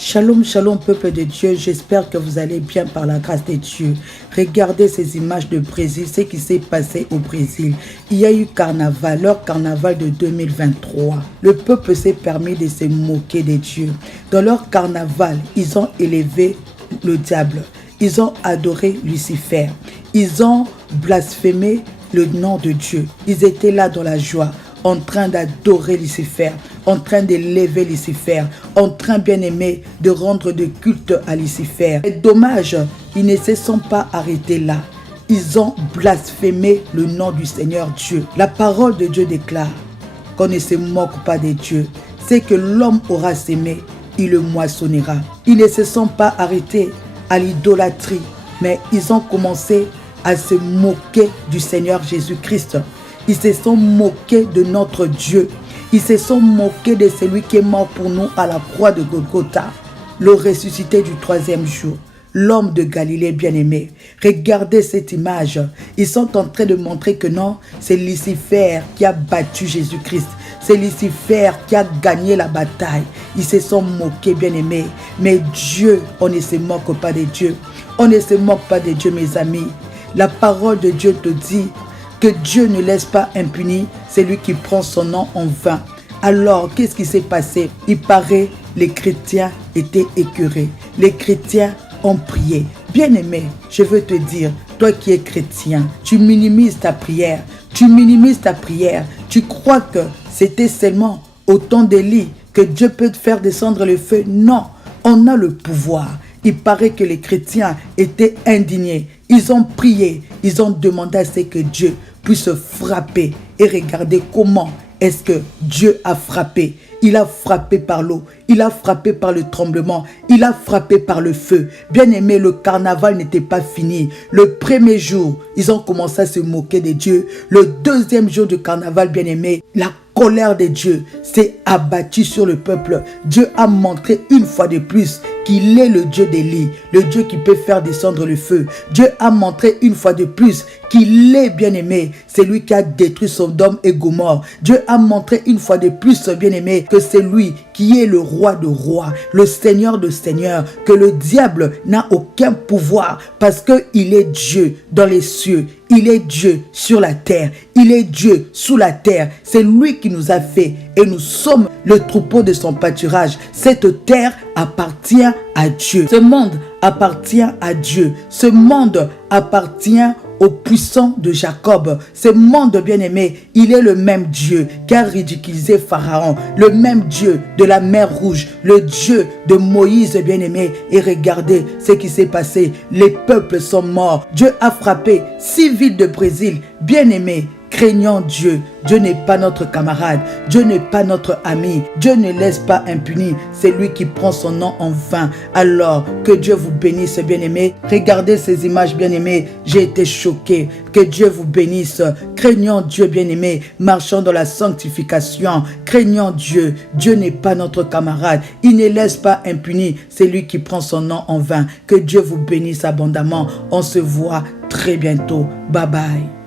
Shalom, shalom, peuple de Dieu. J'espère que vous allez bien par la grâce de Dieu. Regardez ces images de Brésil, ce qui s'est passé au Brésil. Il y a eu carnaval, leur carnaval de 2023. Le peuple s'est permis de se moquer de Dieu. Dans leur carnaval, ils ont élevé le diable. Ils ont adoré Lucifer. Ils ont blasphémé le nom de Dieu. Ils étaient là dans la joie, en train d'adorer Lucifer, en train d'élever Lucifer, en train, bien aimé, de rendre de culte à Lucifer. C'est dommage, ils ne se sont pas arrêtés là. Ils ont blasphémé le nom du Seigneur Dieu. La parole de Dieu déclare qu'on ne se moque pas de Dieu. C'est que l'homme aura sémé, il le moissonnera. Ils ne se sont pas arrêtés à l'idolâtrie, mais ils ont commencé à se moquer du Seigneur Jésus-Christ. Ils se sont moqués de notre Dieu. Ils se sont moqués de celui qui est mort pour nous à la croix de Golgotha, le ressuscité du troisième jour, l'homme de Galilée bien-aimé. Regardez cette image. Ils sont en train de montrer que non, c'est Lucifer qui a battu Jésus-Christ. C'est Lucifer qui a gagné la bataille. Ils se sont moqués, bien-aimés. Mais Dieu, on ne se moque pas de Dieu. On ne se moque pas de Dieu, mes amis. La parole de Dieu te dit que Dieu ne laisse pas impuni celui qui prend son nom en vain. Alors, qu'est-ce qui s'est passé? Il paraît, les chrétiens étaient écœurés. Les chrétiens ont prié. Bien-aimé, je veux te dire, toi qui es chrétien, tu minimises ta prière. Tu minimises ta prière. Tu crois que c'était seulement au temps d'Élie que Dieu peut te faire descendre le feu. Non, on a le pouvoir. Il paraît que les chrétiens étaient indignés. Ils ont prié. Ils ont demandé à ce que Dieu puisse frapper. Et regardez comment est-ce que Dieu a frappé. Il a frappé par l'eau. Il a frappé par le tremblement. Il a frappé par le feu. Bien aimé, le carnaval n'était pas fini. Le premier jour, ils ont commencé à se moquer de Dieu. Le deuxième jour du carnaval, bien aimé, la colère de Dieu s'est abattue sur le peuple. Dieu a montré une fois de plus qu'il est le Dieu d'Élie, le Dieu qui peut faire descendre le feu. Dieu a montré une fois de plus qu'il est bien-aimé, c'est lui qui a détruit Sodome et Gomorrhe. Dieu a montré une fois de plus, bien-aimé, que c'est lui qui est le roi de rois, le seigneur de seigneurs, que le diable n'a aucun pouvoir parce qu'il est Dieu dans les cieux. Il est Dieu sur la terre. Il est Dieu sous la terre. C'est lui qui nous a fait et nous sommes le troupeau de son pâturage. Cette terre appartient à Dieu. Ce monde appartient à Dieu. Ce monde appartient au puissant de Jacob. Ce monde bien-aimé, il est le même Dieu qui a ridiculisé Pharaon, le même Dieu de la mer Rouge, le Dieu de Moïse bien-aimé. Et regardez ce qui s'est passé. Les peuples sont morts. Dieu a frappé 6 villes de Brésil. Bien-aimé, craignons Dieu. Dieu n'est pas notre camarade. Dieu n'est pas notre ami. Dieu ne laisse pas impuni. C'est lui qui prend son nom en vain. Alors, que Dieu vous bénisse, bien-aimés. Regardez ces images, bien-aimés. J'ai été choqué. Que Dieu vous bénisse. Craignons Dieu, bien-aimés. Marchons dans la sanctification. Craignons Dieu. Dieu n'est pas notre camarade. Il ne laisse pas impuni. C'est lui qui prend son nom en vain. Que Dieu vous bénisse abondamment. On se voit très bientôt. Bye bye.